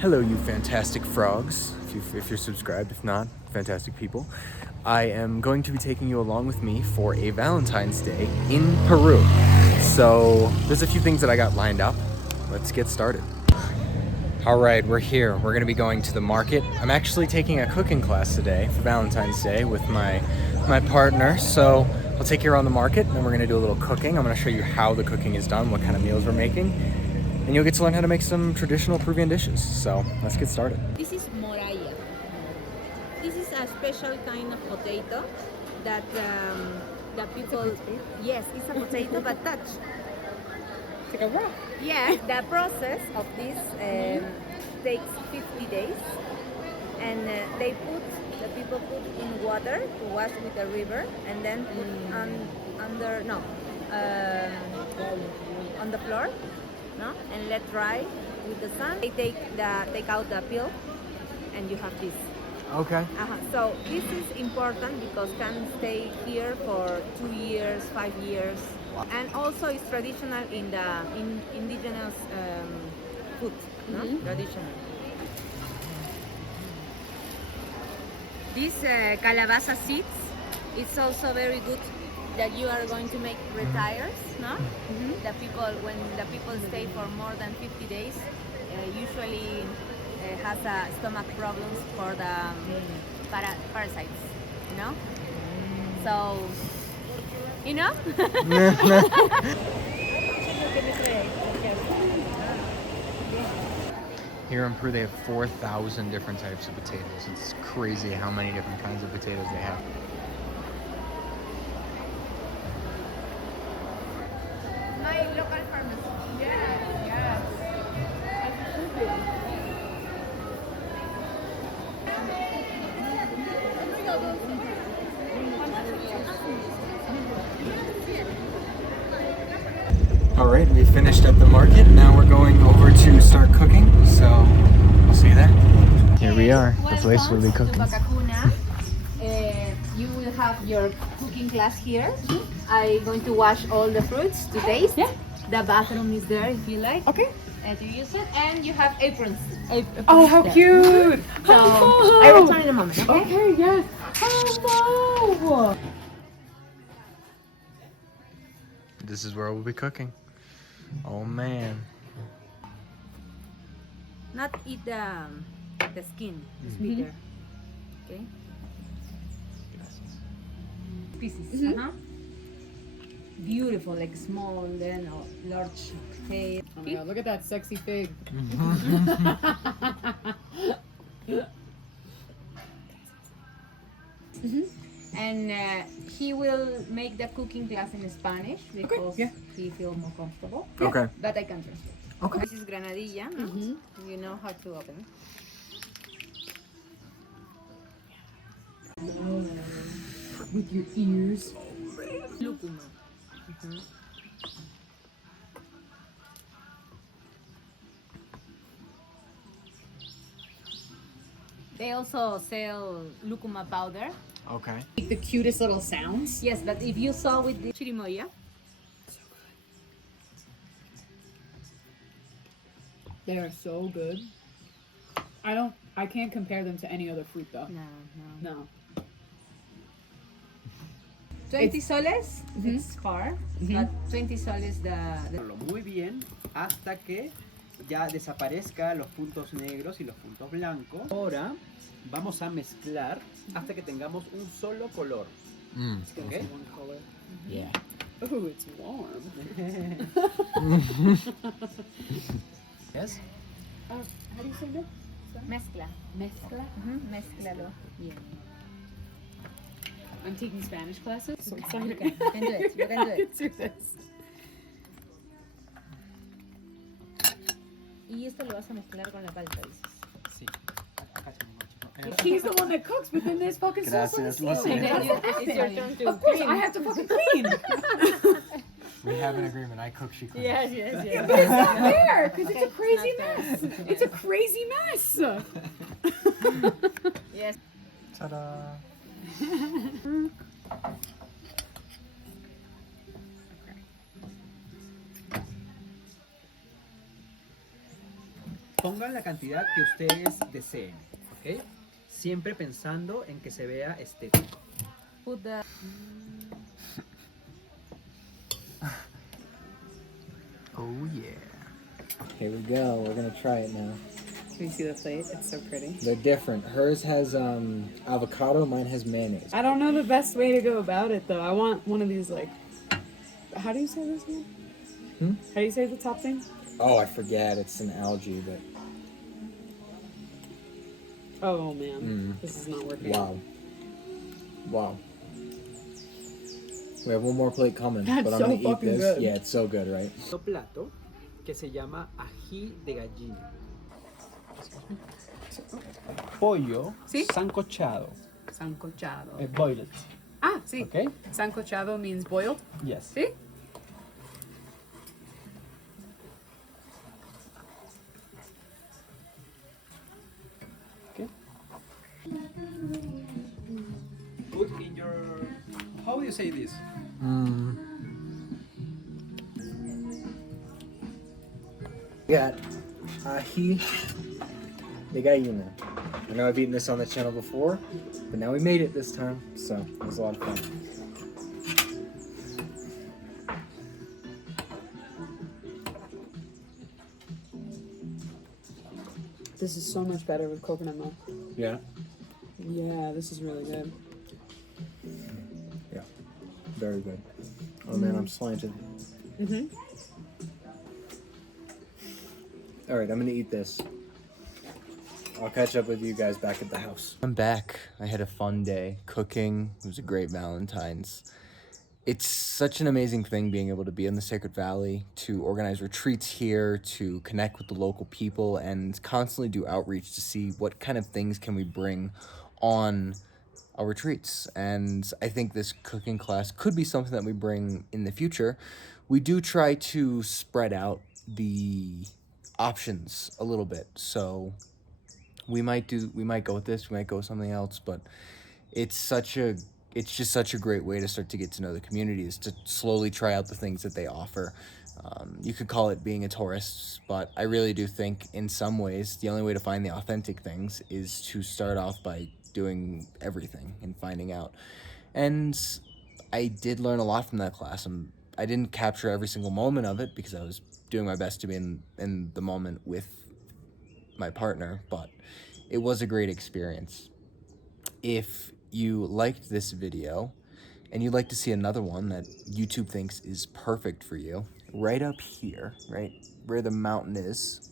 Hello, you fantastic frogs, if you're subscribed. If not, fantastic people. I am going to be taking you along with me for a Valentine's Day in Peru. So there's a few things that I got lined up. Let's get started. All right, we're here. We're gonna be going to the market. I'm actually taking a cooking class today for Valentine's Day with my partner. So I'll take you around the market, and then we're gonna do a little cooking. I'm gonna show you how the cooking is done, what kind of meals we're making, and you'll get to learn how to make some traditional Peruvian dishes. So let's get started. This is moraya. This is a special kind of potato that people. Yes, it's a potato, but touch. It's like a rock. Yeah, the process of this takes 50 days, and the people put in water to wash with the river, and then put on the floor, no, and let dry with the sun. They take out the peel, and you have this. Okay. So this is important because can stay here for 2 years, 5 years. And also it's traditional in the indigenous food, no? Traditional. This calabaza seeds, it's also very good that you are going to make retires, no? The people, when the people stay for more than 50 days, usually has stomach problems for the parasites, you know? So, you know? Here in Peru, they have 4,000 different types of potatoes. It's crazy how many different kinds of potatoes they have. My local farmers. Yes. All right, we finished at the market. Now we're going over to start cooking. So I'll see you there. Here we are. The place will be cooking. You will have your cooking class here. I'm going to wash all the fruits to taste. Yeah. The bathroom is there if you like. Okay. To use it, and you have aprons. Oh, how there. cute! So Hello! I return in a moment. Okay. Okay, yes. Hello! This is where we'll be cooking. Oh man. Not eat the skin. It's bitter. Okay. Pieces. Beautiful, like small, then large tail. Oh my god, look at that sexy fig. And he will make the cooking class in Spanish because he feels more comfortable. Okay. But I can translate. Okay. This is granadilla, no? You know how to open it. With your ears. Lúcuma. They also sell lucuma powder. Okay. Make the cutest little sounds. Yes, but if you saw with the chirimoya, They are so good. I can't compare them to any other fruit though. No. 20 soles, it's far, but 20 soles the Muy bien hasta que ya desaparezca los puntos negros y los puntos blancos. Ahora vamos a mezclar hasta que tengamos un solo color. ¿Okay? Yeah. Ooh, it's warm. Yes? How do you say that? mezcla. Mezcla? Mezclalo. Yeah. I'm taking Spanish classes, so You can do it. You can do it. I can do this. Y esto lo vas a mezclar con la palta, dices. Sí. Acá He's the one that cooks, but then there's fucking sauce on the Gracias, lo ceiling. siento. It's your turn to Of course, clean. I have to fucking clean. We have an agreement. I cook, she cleans. Yes. Yeah, but it's not fair, because it's a crazy not mess. fair. It's a crazy mess. Yes. Ta-da. Pongan la cantidad que ustedes deseen, ¿ok? Siempre pensando en que se vea estético. Put the Oh yeah. Here we go. We're gonna try it now. Can you see the plate? It's so pretty. They're different. Hers has avocado. Mine has mayonnaise. I don't know the best way to go about it though. I want one of these like. How do you say this again? How do you say the top thing? Oh, I forget. It's an algae, but Oh man, this is not working. wow. Wow. We have one more plate coming, That's but I'm so gonna eat fucking this. good. Yeah, it's so good, right? Un plato que se llama ají de gallina. Pollo ¿Sí? sancochado. Sancochado. Boiled. Ah, sí. Okay? Sancochado means boiled. Yes. Sí. Okay. Put in your. How do you say this? We got ají de gallina. I know I've eaten this on the channel before, but now we made it this time, so it was a lot of fun. This is so much better with coconut milk. Yeah? Yeah, this is really good. Yeah. Very good. Oh man, I'm slanted. Alright, I'm gonna eat this. I'll catch up with you guys back at the house. I'm back. I had a fun day cooking. It was a great Valentine's. It's such an amazing thing being able to be in the Sacred Valley, to organize retreats here, to connect with the local people, and constantly do outreach to see what kind of things can we bring on our retreats. And I think this cooking class could be something that we bring in the future. We do try to spread out the options a little bit. So we might go with this, we might go with something else, but it's just such a great way to start to get to know the community, is to slowly try out the things that they offer. You could call it being a tourist, but I really do think in some ways the only way to find the authentic things is to start off by doing everything and finding out. And I did learn a lot from that class. I didn't capture every single moment of it because I was doing my best to be in the moment with my partner, but it was a great experience. If you liked this video and you'd like to see another one that YouTube thinks is perfect for you, right up here, right where the mountain is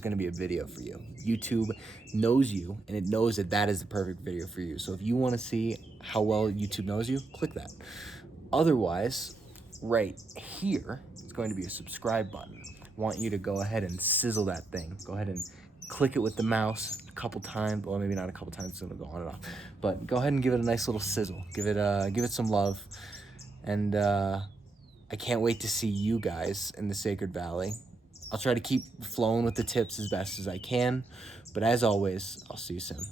going to be a video for you. YouTube knows you, and it knows that that is the perfect video for you. So if you want to see how well YouTube knows you, click that. Otherwise, right here is going to be a subscribe button. I want you to go ahead and sizzle that thing. Go ahead and click it with the mouse a couple times. Well, maybe not a couple times, it's gonna go on and off. But go ahead and give it a nice little sizzle. Give it some love. And I can't wait to see you guys in the Sacred Valley. I'll try to keep flowing with the tips as best as I can. But as always, I'll see you soon.